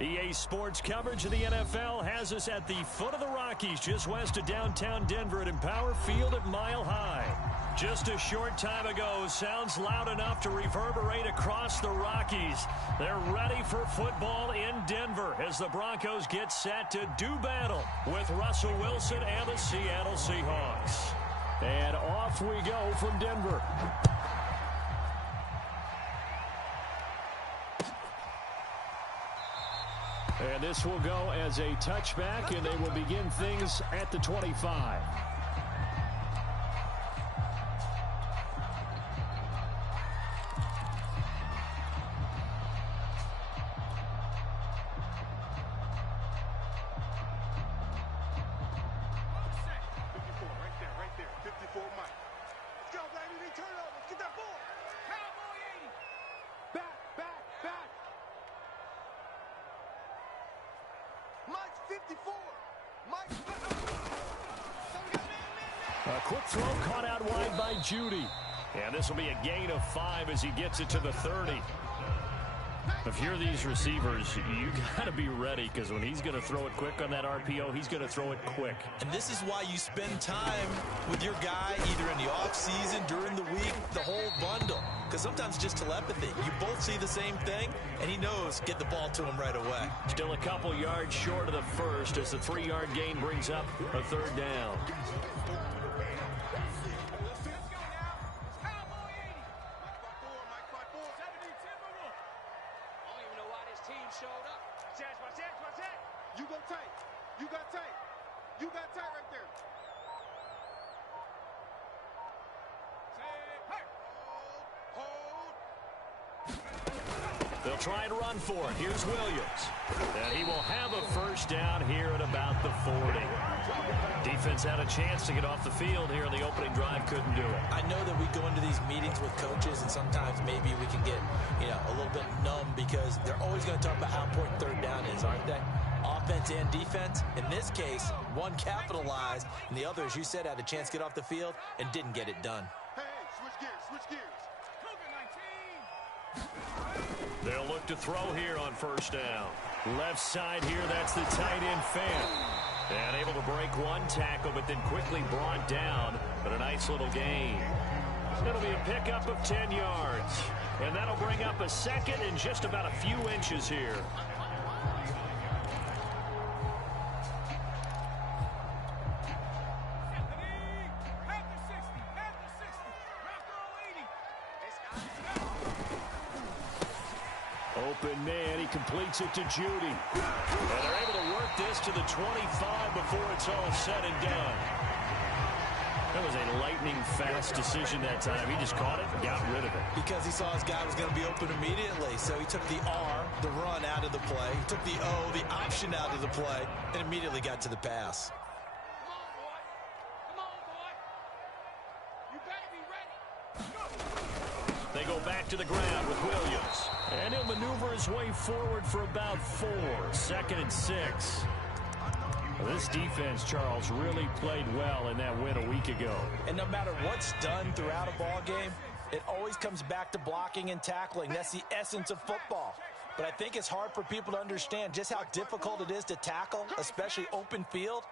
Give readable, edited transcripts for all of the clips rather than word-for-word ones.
EA Sports coverage of the NFL has us at the foot of the Rockies, just west of downtown Denver at Empower Field at Mile High. Just a short time ago, sounds loud enough to reverberate across the Rockies. They're ready for football in Denver as the Broncos get set to do battle with Russell Wilson and the Seattle Seahawks. And off we go from Denver. And this will go as a touchback, and they will begin things at the 25. A quick throw caught out wide by Judy. And this will be a gain of 5 as he gets it to the 30. If you're these receivers, you got to be ready, because when he's going to throw it quick on that RPO, he's going to throw it quick. And this is why you spend time with your guy either in the offseason, during the week, the whole bundle. Because sometimes it's just telepathy. You both see the same thing, and he knows get the ball to him right away. Still a couple yards short of the first as the 3-yard gain brings up a third down. You go tight. You got tight. You got tight right there. They'll try and run for it. Here's Williams. And he will have a first down here at about the 40. Defense had a chance to get off the field here in the opening drive. Couldn't do it. I know that we go into these meetings with coaches, and sometimes maybe we can get, a little bit numb because they're always going to talk about how important third down is, aren't they? Offense and defense. In this case, one capitalized, and the other, as you said, had a chance to get off the field and didn't get it done. Hey, switch gears, switch gears. They'll look to throw here on first down. Left side here, that's the tight end Fan. And able to break one tackle, but then quickly brought down. But a nice little gain. It'll be a pickup of 10 yards. And that'll bring up a second and just about a few inches here. Open man, he completes it to Judy. And they're able to work this to the 25 before it's all said and done. That was a lightning-fast decision that time. He just caught it and got rid of it. Because he saw his guy was going to be open immediately. So he took the R, the run, out of the play. He took the O, the option, out of the play, and immediately got to the pass. They go back to the ground with Williams. And he'll maneuver his way forward for about 4. 2nd and 6. Well, this defense, Charles, really played well in that win a week ago. And no matter what's done throughout a ball game, it always comes back to blocking and tackling. That's the essence of football. But I think it's hard for people to understand just how difficult it is to tackle, especially open field.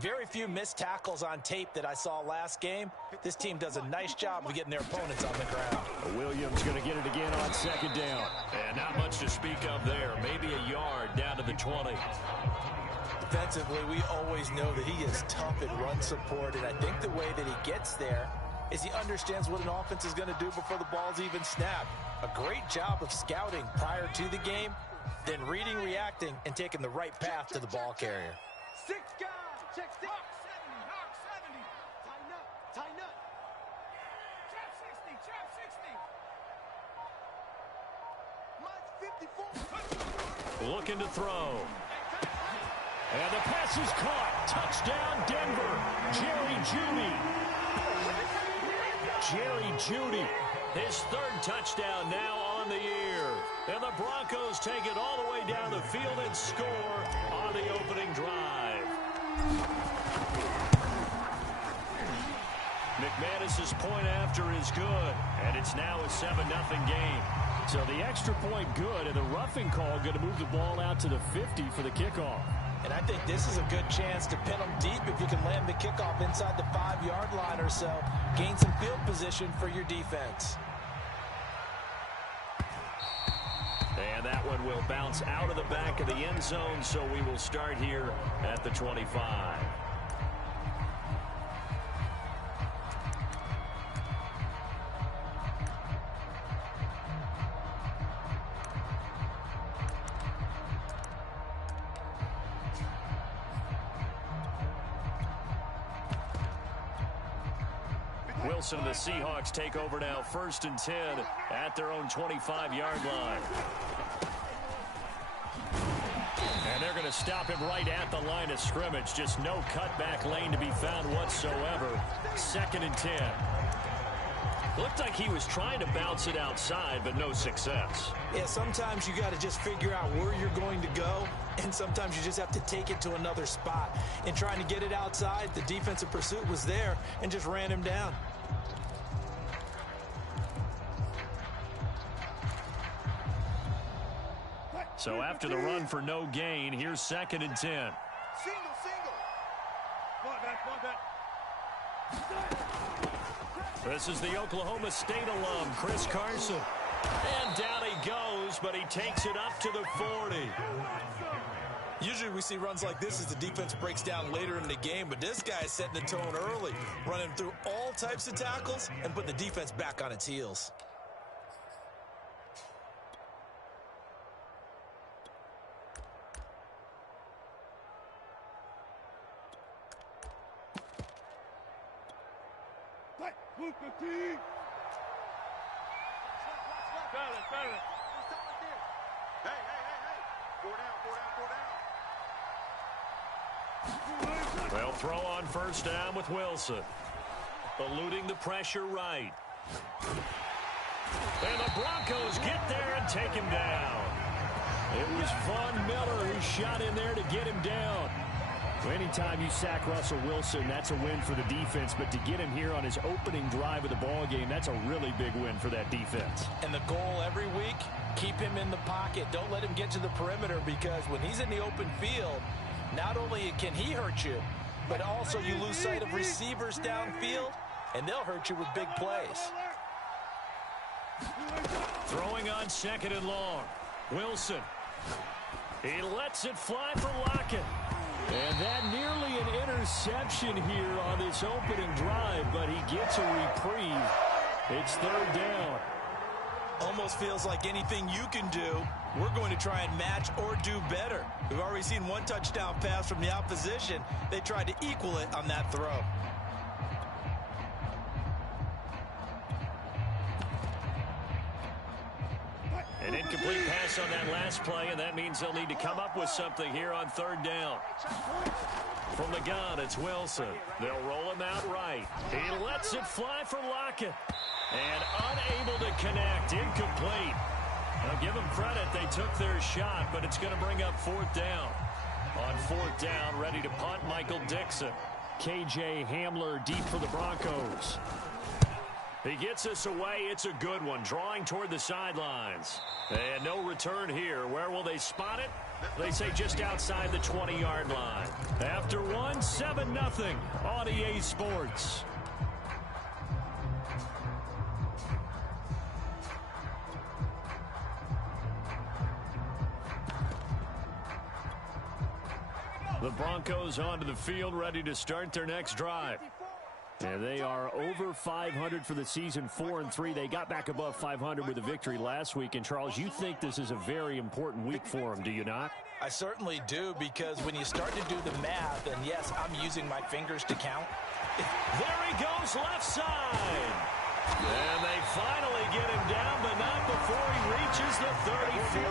Very few missed tackles on tape that I saw last game. This team does a nice job of getting their opponents on the ground. Williams going to get it again on 2nd down. And not much to speak of there. Maybe a yard down to the 20. Defensively, we always know that he is tough at run support, and I think the way that he gets there is he understands what an offense is going to do before the ball's even snapped. A great job of scouting prior to the game, then reading, reacting, and taking the right path to the ball carrier. 6 guys. Check 6. Hawk 70. Tighten up. Tighten up. Trap 60. Trap 64. Looking to throw. And the pass is caught. Touchdown, Denver. Jerry Judy. His 3rd touchdown now on the year. And the Broncos take it all the way down the field and score on the opening drive. McManus's point after is good, and it's now a 7-0 game. So the extra point good, and the roughing call going to move the ball out to the 50 for the kickoff. And I think this is a good chance to pin them deep if you can land the kickoff inside the 5-yard line or so. Gain some field position for your defense. And that one will bounce out of the back of the end zone, so we will start here at the 25. Wilson and the Seahawks take over now, 1st and 10 at their own 25-yard line. And they're going to stop him right at the line of scrimmage. Just no cutback lane to be found whatsoever. 2nd and 10. Looked like he was trying to bounce it outside, but no success. Yeah, sometimes you got to just figure out where you're going to go, and sometimes you just have to take it to another spot. In trying to get it outside, the defensive pursuit was there and just ran him down. So after the run for no gain, here's 2nd and 10. Single. This is the Oklahoma State alum, Chris Carson. And down he goes, but he takes it up to the 40. Usually we see runs like this as the defense breaks down later in the game, but this guy is setting the tone early, running through all types of tackles and putting the defense back on its heels. They'll throw on 1st down with Wilson. Eluding the pressure right. And the Broncos get there and take him down. It was Von Miller who shot in there to get him down. Anytime you sack Russell Wilson, that's a win for the defense. But to get him here on his opening drive of the ball game, that's a really big win for that defense. And the goal every week, keep him in the pocket. Don't let him get to the perimeter, because when he's in the open field, not only can he hurt you, but also you lose sight of receivers downfield, and they'll hurt you with big plays. Throwing on 2nd and long. Wilson. He lets it fly for Lockett. And that nearly an interception here on this opening drive, but he gets a reprieve. It's 3rd down. Almost feels like anything you can do, we're going to try and match or do better. We've already seen one touchdown pass from the opposition. They tried to equal it on that throw. An incomplete pass on that last play, and that means they'll need to come up with something here on 3rd down. From the gun, it's Wilson. They'll roll him out right. He lets it fly for Lockett. And unable to connect. Incomplete. Now give them credit. They took their shot, but it's going to bring up 4th down. On 4th down, ready to punt, Michael Dixon. KJ Hamler deep for the Broncos. He gets us away. It's a good one. Drawing toward the sidelines. And no return here. Where will they spot it? They say just outside the 20-yard line. After one, 7-0 on EA Sports. The Broncos onto the field, ready to start their next drive. And they are over 500 for the season, 4-3. They got back above 500 with a victory last week. And, Charles, you think this is a very important week for them, do you not? I certainly do, because when you start to do the math, and yes, I'm using my fingers to count. There he goes, left side. And they finally get him down, but not before he reaches the 34.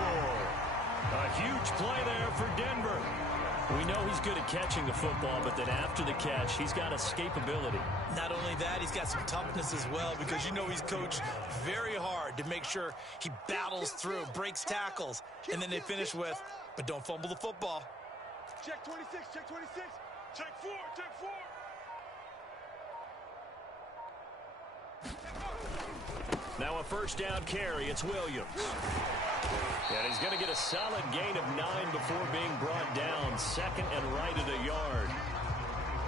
A huge play there for Denver. We know he's good at catching the football, but then after the catch, he's got escapability. Not only that, he's got some toughness as well, because you know he's coached very hard to make sure he battles through, breaks tackles, and then they finish with, but don't fumble the football. Check 26, check 26. Check 4, check 4. Now a first down carry. It's Williams. And he's going to get a solid gain of 9 before being brought down. Second and right at a yard.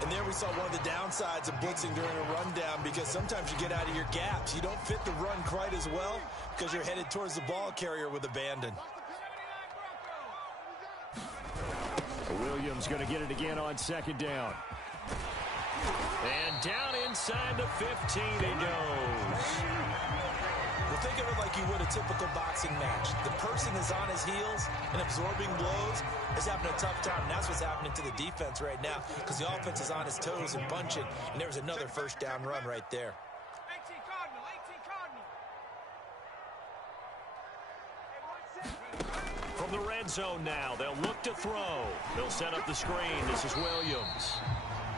And there we saw one of the downsides of blitzing during a rundown, because sometimes you get out of your gaps. You don't fit the run quite as well because you're headed towards the ball carrier with abandon. Williams going to get it again on second down. And down inside the 15 he goes. Well, think of it like you would a typical boxing match. The person is on his heels and absorbing blows, is having a tough time. And that's what's happening to the defense right now, because the offense is on his toes and punching. And there's another first down run right there. 18 Cardinal, 18 Cardinal. From the red zone now, they'll look to throw. They'll set up the screen. This is Williams.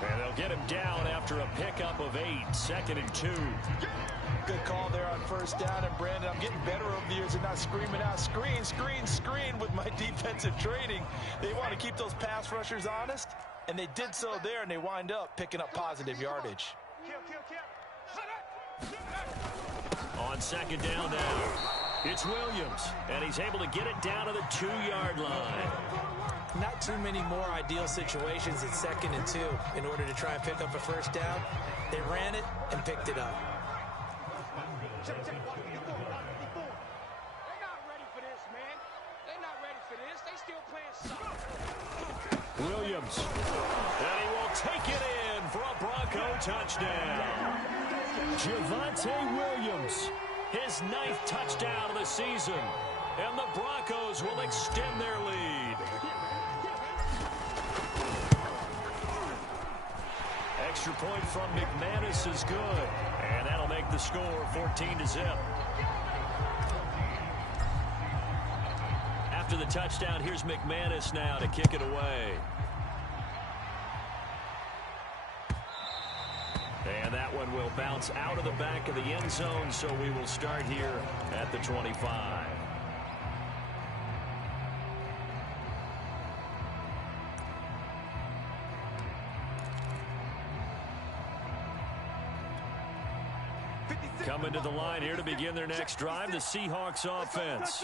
And they'll get him down after a pickup of 8. Second and 2. Good call there on first down. And Brandon, I'm getting better over the years and not screaming out screen, screen, screen with my defensive training. They want to keep those pass rushers honest, and they did so there, and they wind up picking up positive yardage. On second down now, it's Williams, and he's able to get it down to the 2-yard line. Not too many more ideal situations at second and 2 in order to try and pick up a first down. They ran it and picked it up. They're not ready for this, man. They're not ready for this. They still playing soccer. Williams, and he will take it in for a Bronco touchdown. Javonte Williams, his 9th touchdown of the season, and the Broncos will extend their lead. Extra point from McManus is good, and that'll make the score 14-0. After the touchdown, here's McManus now to kick it away. And that one will bounce out of the back of the end zone, so we will start here at the 25. Coming to the line here to begin their next drive, the Seahawks offense.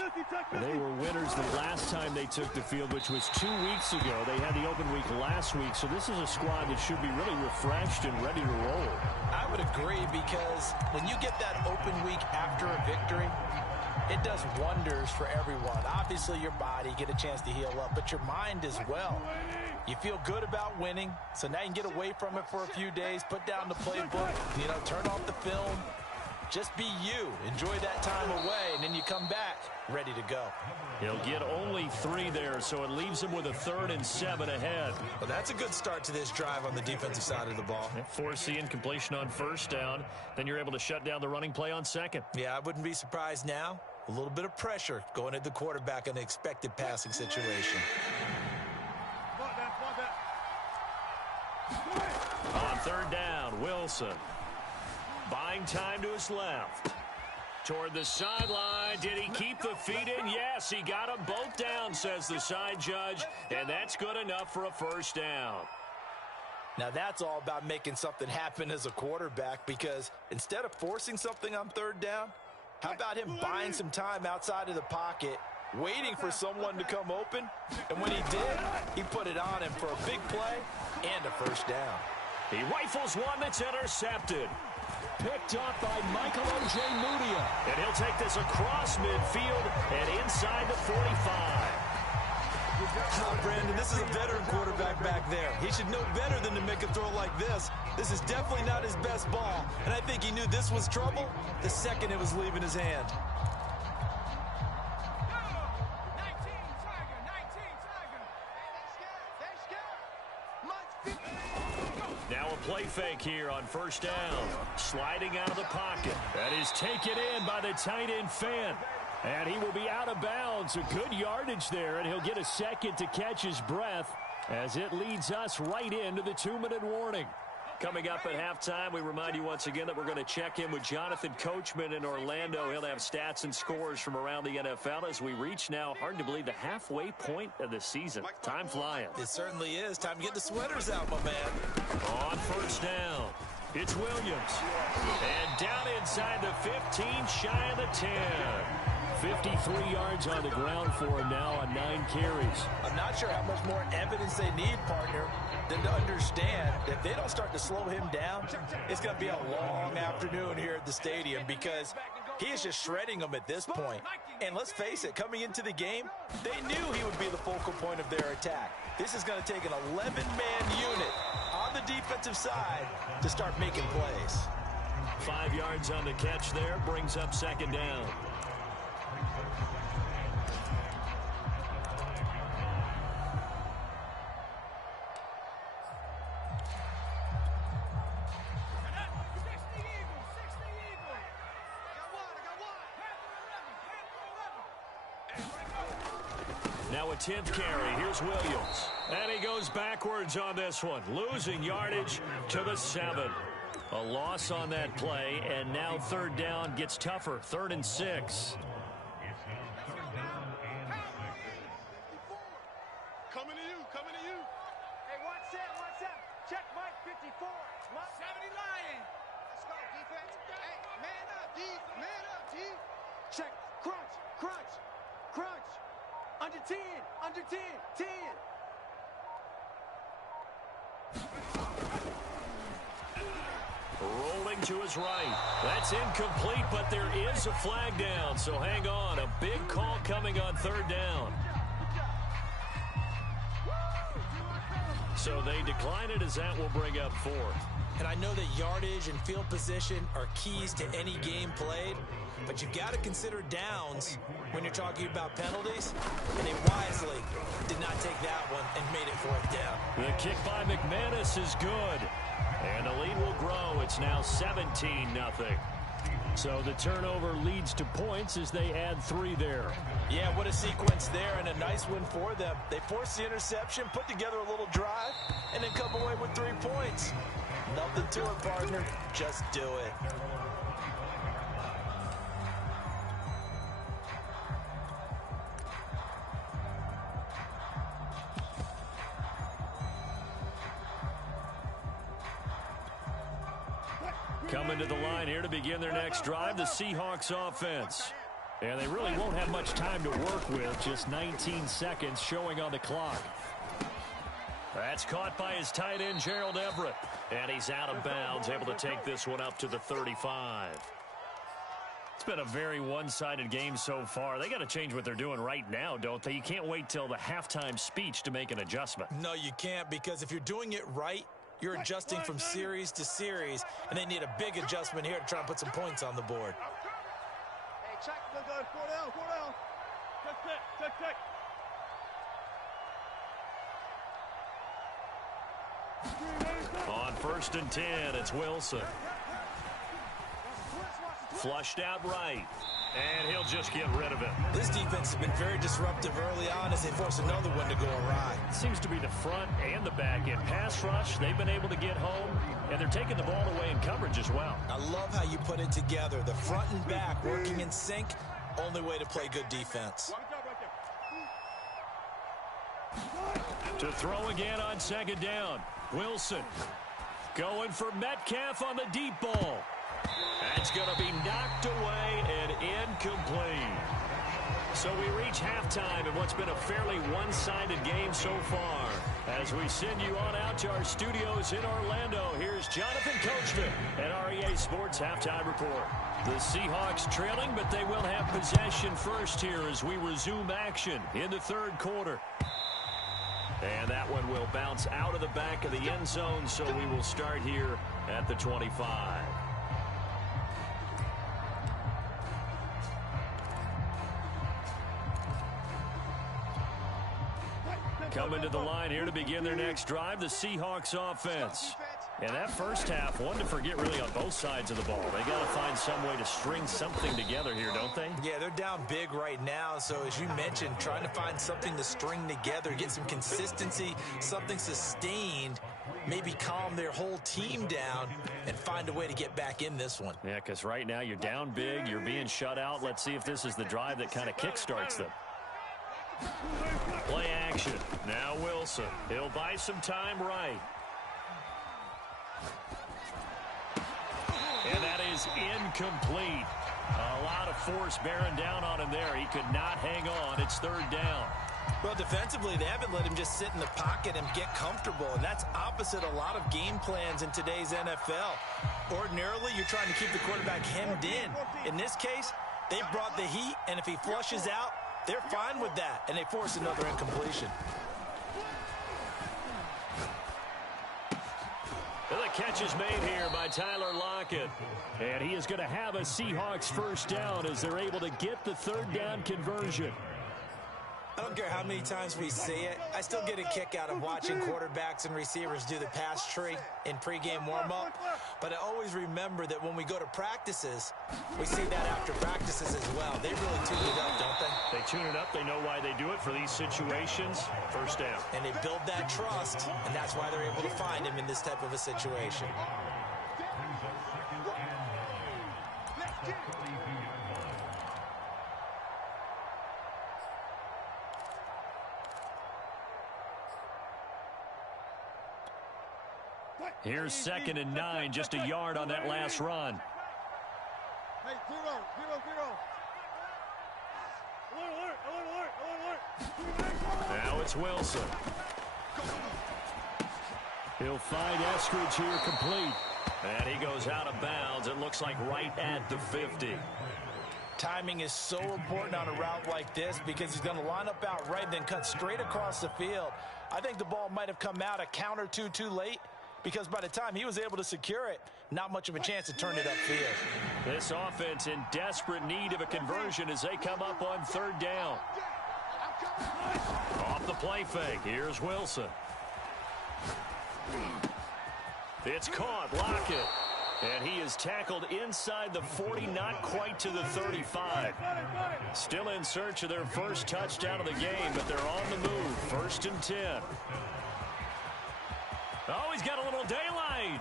They were winners the last time they took the field, which was 2 weeks ago. They had the open week last week, so this is a squad that should be really refreshed and ready to roll. I would agree, because when you get that open week after a victory, it does wonders for everyone. Obviously, your body, get a chance to heal up, but your mind as well. You feel good about winning, so now you can get away from it for a few days, put down the playbook, turn off the film. Just be you. Enjoy that time away, and then you come back ready to go. He'll get only 3 there, so it leaves him with a 3rd and 7 ahead. Well, that's a good start to this drive on the defensive side of the ball. Force the incompletion on first down. Then you're able to shut down the running play on second. Yeah, I wouldn't be surprised now. A little bit of pressure going at the quarterback in an expected passing situation. On third down, Wilson. Buying time to his left. Toward the sideline. Did he keep the feet in? Yes, he got them both down, says the side judge. And that's good enough for a first down. Now that's all about making something happen as a quarterback, because instead of forcing something on third down, how about him buying some time outside of the pocket, waiting for someone to come open? And when he did, he put it on him for a big play and a first down. He rifles one that's intercepted. Picked up by Michael O.J. Mudia. And he'll take this across midfield and inside the 45. Brandon, this is a veteran quarterback back there. He should know better than to make a throw like this. This is definitely not his best ball, and I think he knew this was trouble the second it was leaving his hand. Now a play fake here on first down. Sliding out of the pocket. That is taken in by the tight end Fant. And he will be out of bounds. A good yardage there, and he'll get a second to catch his breath as it leads us right into the 2-minute warning. Coming up at halftime, we remind you once again that we're going to check in with Jonathan Coachman in Orlando. He'll have stats and scores from around the NFL as we reach now, hard to believe, the halfway point of the season. Time flying. It certainly is. Time to get the sweaters out, my man. On first down, It's Williams. And down inside the 15, shy of the 10. 53 yards on the ground for him now on 9 carries. I'm not sure how much more evidence they need, partner, than to understand that if they don't start to slow him down, it's going to be a long afternoon here at the stadium because he is just shredding them at this point. And let's face it, coming into the game, they knew he would be the focal point of their attack. This is going to take an 11-man unit on the defensive side to start making plays. 5 yards on the catch there, brings up second down. Now a 10th carry. Here's Williams. And he goes backwards on this one, losing yardage to the 7. A loss on that play, and now third down gets tougher. 3rd and 6. Coming to you, coming to you. Hey, what's up? Check Mike 54. 70 Lion. Let's go, defense. Hey, man up, D. Man up, D. Check. Crunch. Under 10, 10. Rolling to his right. That's incomplete, but there is a flag down, so hang on. A big call coming on 3rd down. So they decline it as that will bring up 4th. And I know that yardage and field position are keys to any game played, but you've got to consider downs when you're talking about penalties, and they wisely did not take that one and made it 4th down. The kick by McManus is good, and the lead will grow. It's now 17-0. So the turnover leads to points as they add 3 there. Yeah, what a sequence there, and a nice win for them. They forced the interception, put together a little drive, and then come away with 3 points. Nothing to it, partner. Just do it. Coming to the line here to begin their next drive, the Seahawks offense. And they really won't have much time to work with, just 19 seconds showing on the clock. That's caught by his tight end, Gerald Everett. And he's out of bounds, able to take this one up to the 35. It's been a very one-sided game so far. They got to change what they're doing right now, don't they? You can't wait till the halftime speech to make an adjustment. No, you can't, because if you're doing it right, you're adjusting from series to series, and they need a big adjustment here to try and put some points on the board. Hey, check. Go. 4 down. Check. On 1st and 10, it's Wilson. Flushed out right. And he'll just get rid of it. This defense has been very disruptive early on as they force another one to go awry. Seems to be the front and the back end. Pass rush, they've been able to get home, and they're taking the ball away in coverage as well. I love how you put it together. The front and back working in sync, only way to play good defense. To throw again on 2nd down. Wilson going for Metcalf on the deep ball. That's going to be knocked away and incomplete. So we reach halftime in what's been a fairly one-sided game so far. As we send you on out to our studios in Orlando, here's Jonathan Coachman at REA Sports Halftime Report. The Seahawks trailing, but they will have possession first here as we resume action in the 3rd quarter. And that one will bounce out of the back of the end zone, so we will start here at the 25. Coming to the line here to begin their next drive, the Seahawks offense. And that first half, one to forget really on both sides of the ball. They got to find some way to string something together here, don't they? Yeah, they're down big right now. So as you mentioned, trying to find something to string together, get some consistency, something sustained, maybe calm their whole team down and find a way to get back in this one. Yeah, because right now you're down big, you're being shut out. Let's see if this is the drive that kind of kickstarts them. Play action. Now Wilson. He'll buy some time right. And that is incomplete. A lot of force bearing down on him there. He could not hang on. It's third down. Well, defensively, they haven't let him just sit in the pocket and get comfortable, and that's opposite a lot of game plans in today's NFL. Ordinarily, you're trying to keep the quarterback hemmed in. In this case, they brought the heat, and if he flushes out, they're fine with that, and they force another incompletion. And the catch is made here by Tyler Lockett. And he is going to have a Seahawks first down as they're able to get the third down conversion. I don't care how many times we see it. I still get a kick out of watching quarterbacks and receivers do the pass tree in pregame warm-up. But I always remember that when we go to practices, we see that after practices as well. They really tune it up, don't they? They tune it up. They know why they do it for these situations. First down. And they build that trust, and that's why they're able to find him in this type of a situation. Here's 2nd and 9, just a yard on that last run. Hey, alert. Now it's Wilson. He'll find Eskridge here complete. And he goes out of bounds. It looks like right at the 50. Timing is so important on a route like this because he's going to line up out right and then cut straight across the field. I think the ball might have come out a count or two too late, because by the time he was able to secure it, not much of a chance to turn it upfield. This offense in desperate need of a conversion as they come up on third down. Off the play fake, here's Wilson. It's caught, Lockett. And he is tackled inside the 40, not quite to the 35. Still in search of their first touchdown of the game, but they're on the move. 1st and 10. Oh, he's got a little daylight.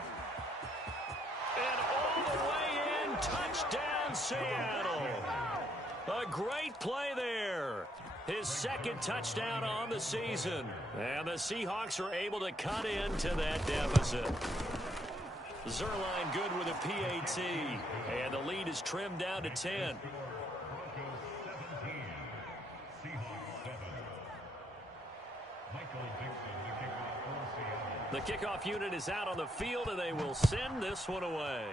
And all the way in, touchdown Seattle. A great play there. His 2nd touchdown on the season. And the Seahawks are able to cut into that deficit. Zerline good with a PAT. And the lead is trimmed down to 10. The kickoff unit is out on the field, and they will send this one away.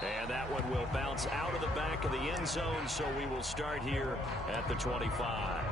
And that one will bounce out of the back of the end zone, so we will start here at the 25.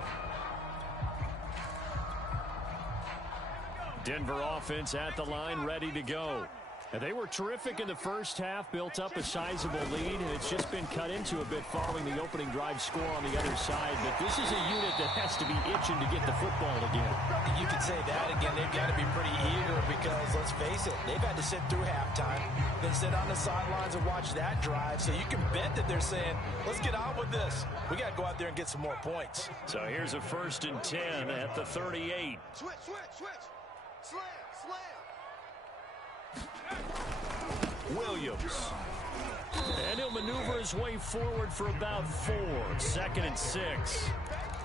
Denver offense at the line, ready to go. And they were terrific in the first half, built up a sizable lead, and it's just been cut into a bit following the opening drive score on the other side. But this is a unit that has to be itching to get the football again. You could say that again. They've got to be pretty eager because, let's face it, they've had to sit through halftime, then sit on the sidelines and watch that drive. So you can bet that they're saying, let's get on with this. We got to go out there and get some more points. So here's a 1st and 10 at the 38. Switch. Slam. Williams. And he'll maneuver his way forward for about 4. 2nd and 6.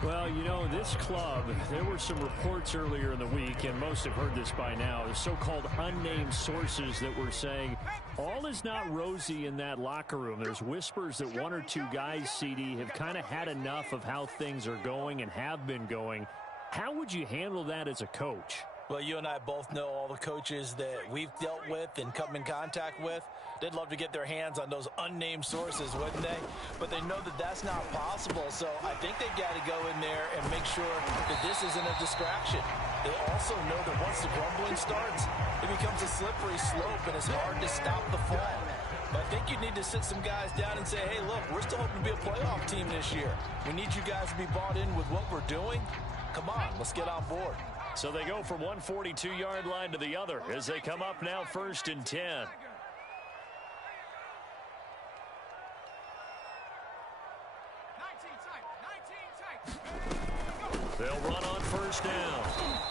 Well, you know, this club, there were some reports earlier in the week, and most have heard this by now, the so-called unnamed sources that were saying all is not rosy in that locker room. There's whispers that 1 or 2 guys, CD, have kind of had enough of how things are going and have been going. How would you handle that as a coach? Well, you and I both know all the coaches that we've dealt with and come in contact with. They'd love to get their hands on those unnamed sources, wouldn't they? But they know that that's not possible, so I think they've got to go in there and make sure that this isn't a distraction. They also know that once the grumbling starts, it becomes a slippery slope, and it's hard to stop the fall. But I think you need to sit some guys down and say, hey, look, we're still hoping to be a playoff team this year. We need you guys to be bought in with what we're doing. Come on, let's get on board. So they go from one 42-yard line to the other as they come up now 1st and 10. They'll run on 1st down.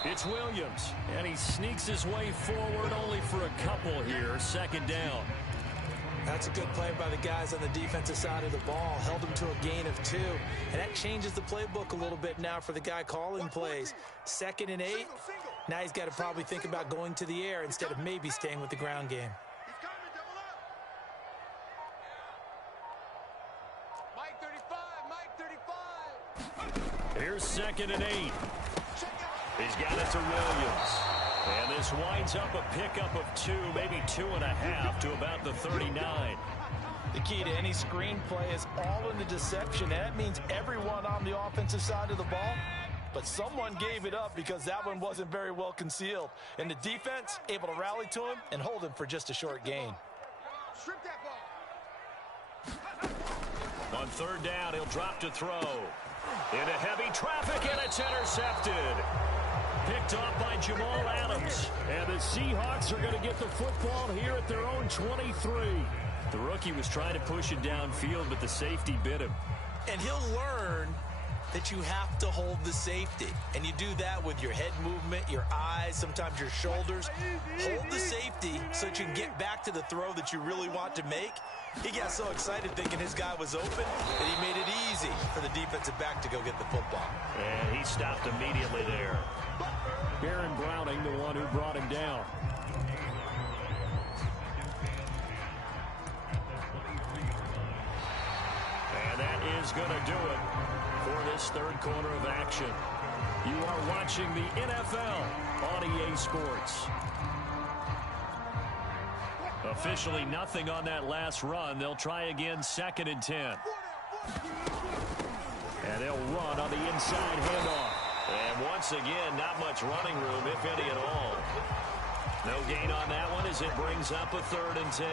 It's Williams, and he sneaks his way forward only for a couple here. 2nd down. That's a good play by the guys on the defensive side of the ball. Held him to a gain of 2. And that changes the playbook a little bit now for the guy calling plays. 2nd and 8. Now he's got to probably think about going to the air instead of maybe staying with the ground game. He's coming, double up. Mike 35, Mike 35. Here's 2nd and 8. He's got it to Williams. And this winds up a pickup of 2, maybe 2.5 to about the 39. The key to any screenplay is all in the deception. And that means everyone on the offensive side of the ball. But someone gave it up because that one wasn't very well concealed. And the defense able to rally to him and hold him for just a short gain. Strip that ball. On 3rd down, he'll drop to throw. Into heavy traffic, and it's intercepted. Picked off by Jamal Adams. And the Seahawks are going to get the football here at their own 23. The rookie was trying to push it downfield, but the safety bit him. And he'll learn that you have to hold the safety. And you do that with your head movement, your eyes, sometimes your shoulders. Hold the safety so that you can get back to the throw that you really want to make. He got so excited thinking his guy was open that he made it easy for the defensive back to go get the football. And he stopped immediately there. Aaron Browning, the one who brought him down. And that is going to do it for this 3rd quarter of action. You are watching the NFL on EA Sports. Officially nothing on that last run. They'll try again 2nd and 10. And they'll run on the inside handoff. And once again, not much running room, if any at all. No gain on that one as it brings up a 3rd and 10.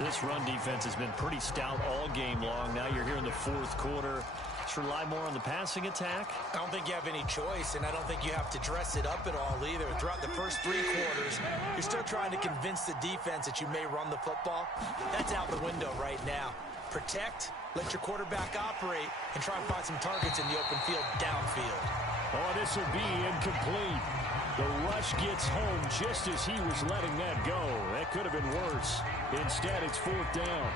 This run defense has been pretty stout all game long. Now you're here in the 4th quarter. Let's rely more on the passing attack. I don't think you have any choice, and I don't think you have to dress it up at all either. Throughout the first 3 quarters, you're still trying to convince the defense that you may run the football. That's out the window right now. Protect, let your quarterback operate, and try and find some targets in the open field downfield. Oh, this will be incomplete. The rush gets home just as he was letting that go. That could have been worse. Instead, it's 4th down.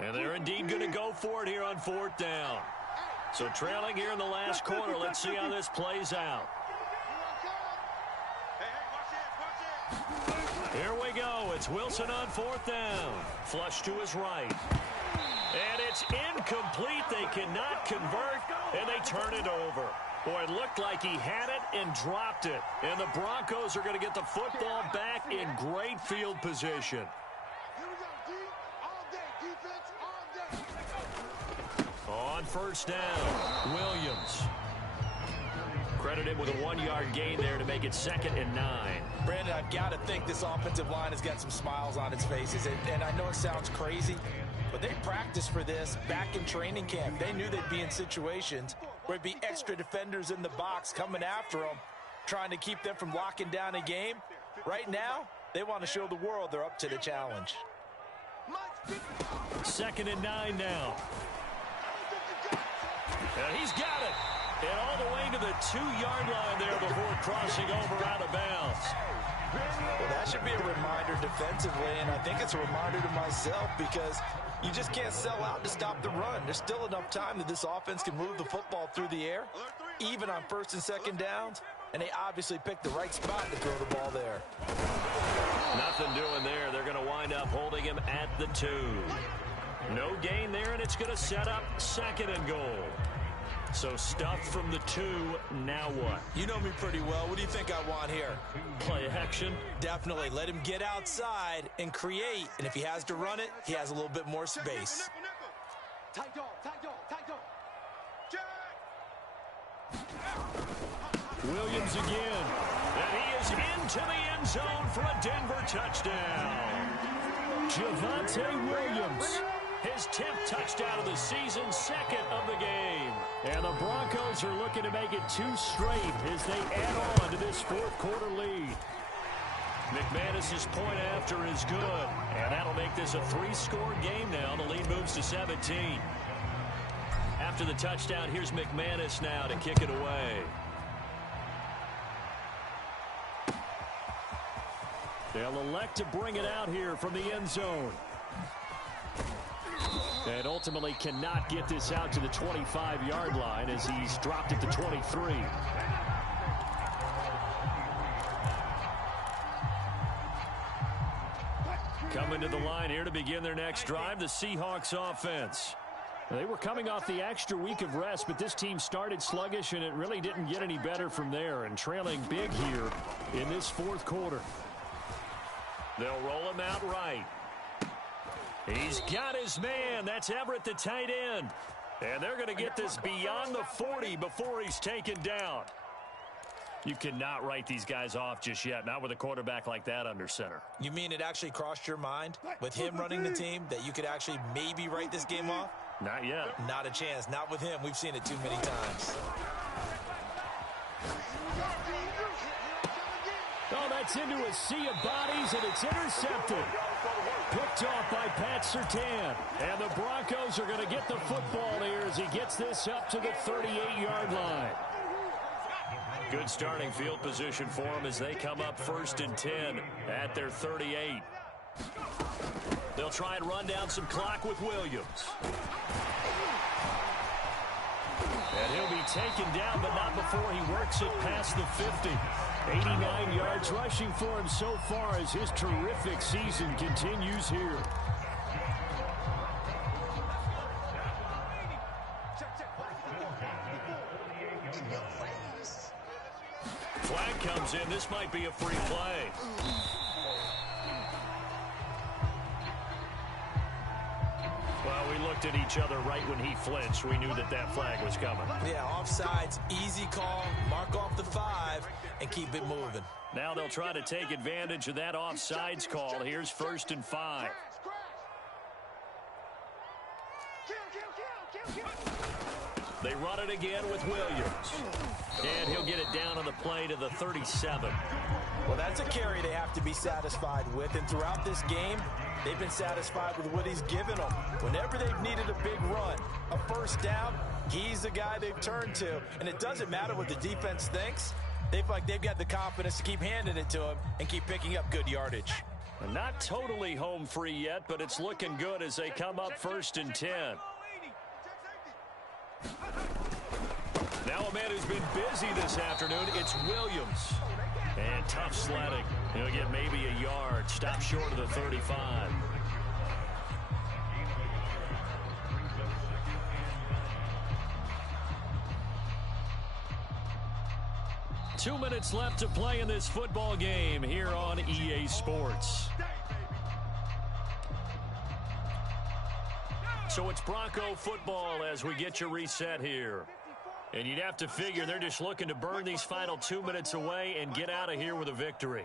And they're indeed going to go for it here on 4th down. So trailing here in the last quarter. Let's see how this plays out. Here we go. It's Wilson on 4th down. Flush to his right. And it's incomplete. They cannot convert, and they turn it over. Boy, it looked like he had it and dropped it. And the Broncos are going to get the football back in great field position. On 1st down, Williams. Credited with a 1-yard gain there to make it 2nd and 9. Brandon, I've got to think this offensive line has got some smiles on its faces. And I know it sounds crazy, but they practiced for this back in training camp. They knew they'd be in situations where it'd be extra defenders in the box coming after them, trying to keep them from locking down a game. Right now, they want to show the world they're up to the challenge. 2nd and 9 now. And he's got it. And all the way to the 2-yard line there before crossing over out of bounds. Well, that should be a reminder defensively, and I think it's a reminder to myself because you just can't sell out to stop the run. There's still enough time that this offense can move the football through the air, even on 1st and 2nd downs, and they obviously picked the right spot to throw the ball there. Nothing doing there. They're going to wind up holding him at the 2. No gain there, and it's going to set up 2nd and goal. So stuffed from the 2, now what? You know me pretty well. What do you think I want here? Play action? Definitely. Let him get outside and create. And if he has to run it, he has a little bit more space. Tight dog, tight dog, tight dog. Williams again. And he is into the end zone for a Denver touchdown. Javonte Williams. His 10th touchdown of the season, 2nd of the game. And the Broncos are looking to make it 2 straight as they add on to this 4th quarter lead. McManus's point after is good. And that'll make this a 3-score game now. The lead moves to 17. After the touchdown, here's McManus now to kick it away. They'll elect to bring it out here from the end zone. And ultimately cannot get this out to the 25-yard line as he's dropped it to 23. Coming to the line here to begin their next drive, the Seahawks offense. They were coming off the extra week of rest, but this team started sluggish, and it really didn't get any better from there, and trailing big here in this fourth quarter. They'll roll him out right. He's got his man. That's Everett, the tight end. And they're going to get this beyond the 40 before he's taken down. You cannot write these guys off just yet, not with a quarterback like that under center. You mean it actually crossed your mind with him running the team that you could actually maybe write this game off? Not yet. Not a chance. Not with him. We've seen it too many times. Oh, that's into a sea of bodies, and it's intercepted. Picked off by Pat Surtain. And the Broncos are going to get the football here as he gets this up to the 38-yard line. Good starting field position for them as they come up 1st and 10 at their 38. They'll try and run down some clock with Williams. And he'll be taken down, but not before he works it past the 50. 89 yards rushing for him so far as his terrific season continues here. Flag comes in. This might be a free play. Well, we looked at each other right when he flinched. We knew that that flag was coming. Yeah, offsides, easy call, mark off the 5, and keep it moving. Now they'll try to take advantage of that offsides call. Here's 1st and 5. They run it again with Williams. And he'll get it down on the play to the 37. Well, that's a carry they have to be satisfied with. And throughout this game, they've been satisfied with what he's given them. Whenever they've needed a big run, a first down, he's the guy they've turned to. And it doesn't matter what the defense thinks. They feel like they've got the confidence to keep handing it to him and keep picking up good yardage. Not totally home free yet, but it's looking good as they come up 1st and 10. Now a man who's been busy this afternoon, it's Williams. And tough sledding. He'll get maybe a yard. Stop short of the 35. Two minutes left to play in this football game here on EA Sports. So it's Bronco football as we get you reset here. And you'd have to figure they're just looking to burn these final 2 minutes away and get out of here with a victory.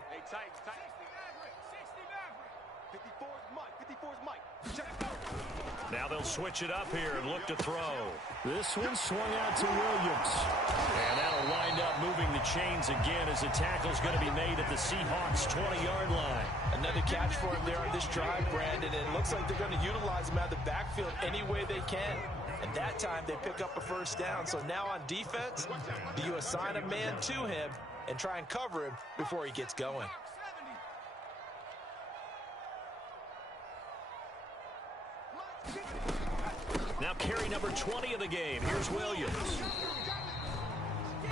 Now they'll switch it up here and look to throw. This one swung out to Williams. And that'll wind up moving the chains again as the tackle's going to be made at the Seahawks' 20-yard line. Another catch for him there on this drive, Brandon, and it looks like they're going to utilize him out of the backfield any way they can. And that time they pick up a first down. So now on defense, do you assign a man to him and try and cover him before he gets going? Now carry number 20 of the game. Here's Williams.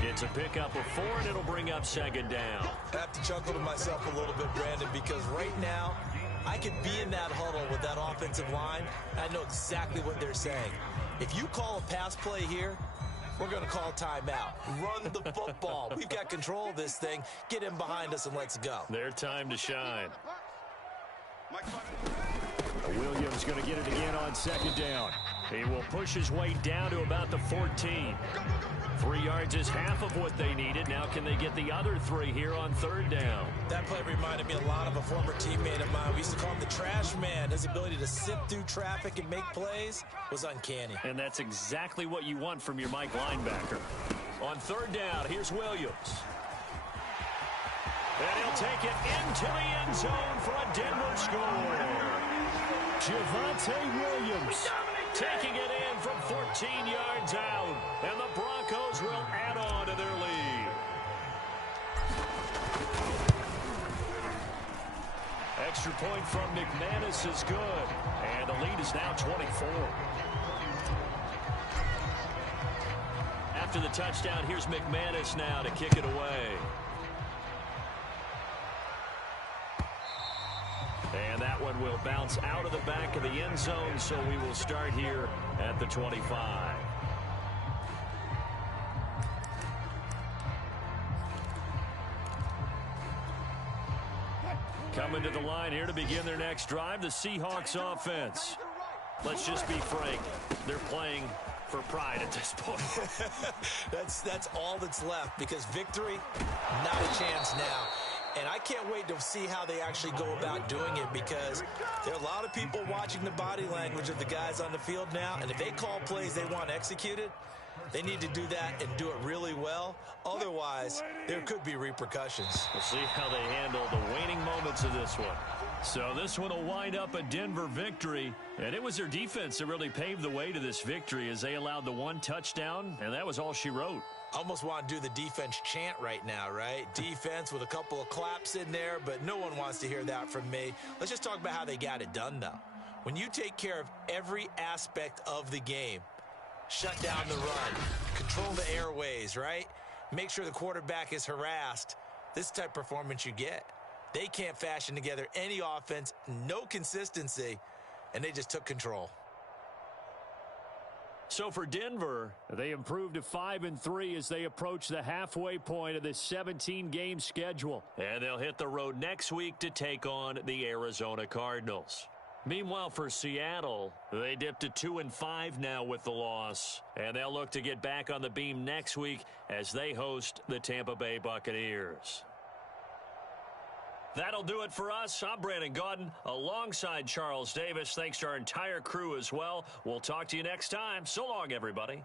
It's a pickup of 4, and it'll bring up 2nd down. I have to chuckle to myself a little bit, Brandon, because right now I could be in that huddle with that offensive line. I know exactly what they're saying. If you call a pass play here, we're going to call timeout. Run the football. We've got control of this thing. Get him behind us and let's go. Their time to shine. Williams going to get it again on 2nd down. He will push his way down to about the 14. 3 yards is half of what they needed. Now can they get the other 3 here on 3rd down? That play reminded me a lot of a former teammate of mine. We used to call him the trash man. His ability to sift through traffic and make plays was uncanny. And that's exactly what you want from your Mike linebacker. On 3rd down, here's Williams. And he'll take it into the end zone for a Denver score. Javonte Williams taking it in from 14 yards out. And the Broncos will add on to their lead. extra point from McManus is good. And the lead is now 24. After the touchdown, here's McManus now to kick it away. And that one will bounce out of the back of the end zone, so we will start here at the 25. Coming to the line here to begin their next drive, the Seahawks offense. Let's just be frank. They're playing for pride at this point. That's all that's left, because victory, not a chance now. And I can't wait to see how they actually go about doing it, because there are a lot of people watching the body language of the guys on the field now, and if they call plays they want executed, they need to do that and do it really well. Otherwise, there could be repercussions. We'll see how they handle the waning moments of this one. So this one will wind up a Denver victory, and it was their defense that really paved the way to this victory as they allowed the one touchdown, and that was all she wrote. I almost want to do the defense chant right now, right? Defense with a couple of claps in there, but no one wants to hear that from me. Let's just talk about how they got it done, though. When you take care of every aspect of the game, shut down the run, control the airways, right? Make sure the quarterback is harassed. This type of performance you get. They can't fashion together any offense, no consistency, and they just took control. So for Denver, they improved to 5-3 as they approach the halfway point of this 17-game schedule. And they'll hit the road next week to take on the Arizona Cardinals. Meanwhile, for Seattle, they dipped to 2-5 now with the loss. And they'll look to get back on the beam next week as they host the Tampa Bay Buccaneers. That'll do it for us. I'm Brandon Gaudin alongside Charles Davis. Thanks to our entire crew as well. We'll talk to you next time. So long, everybody.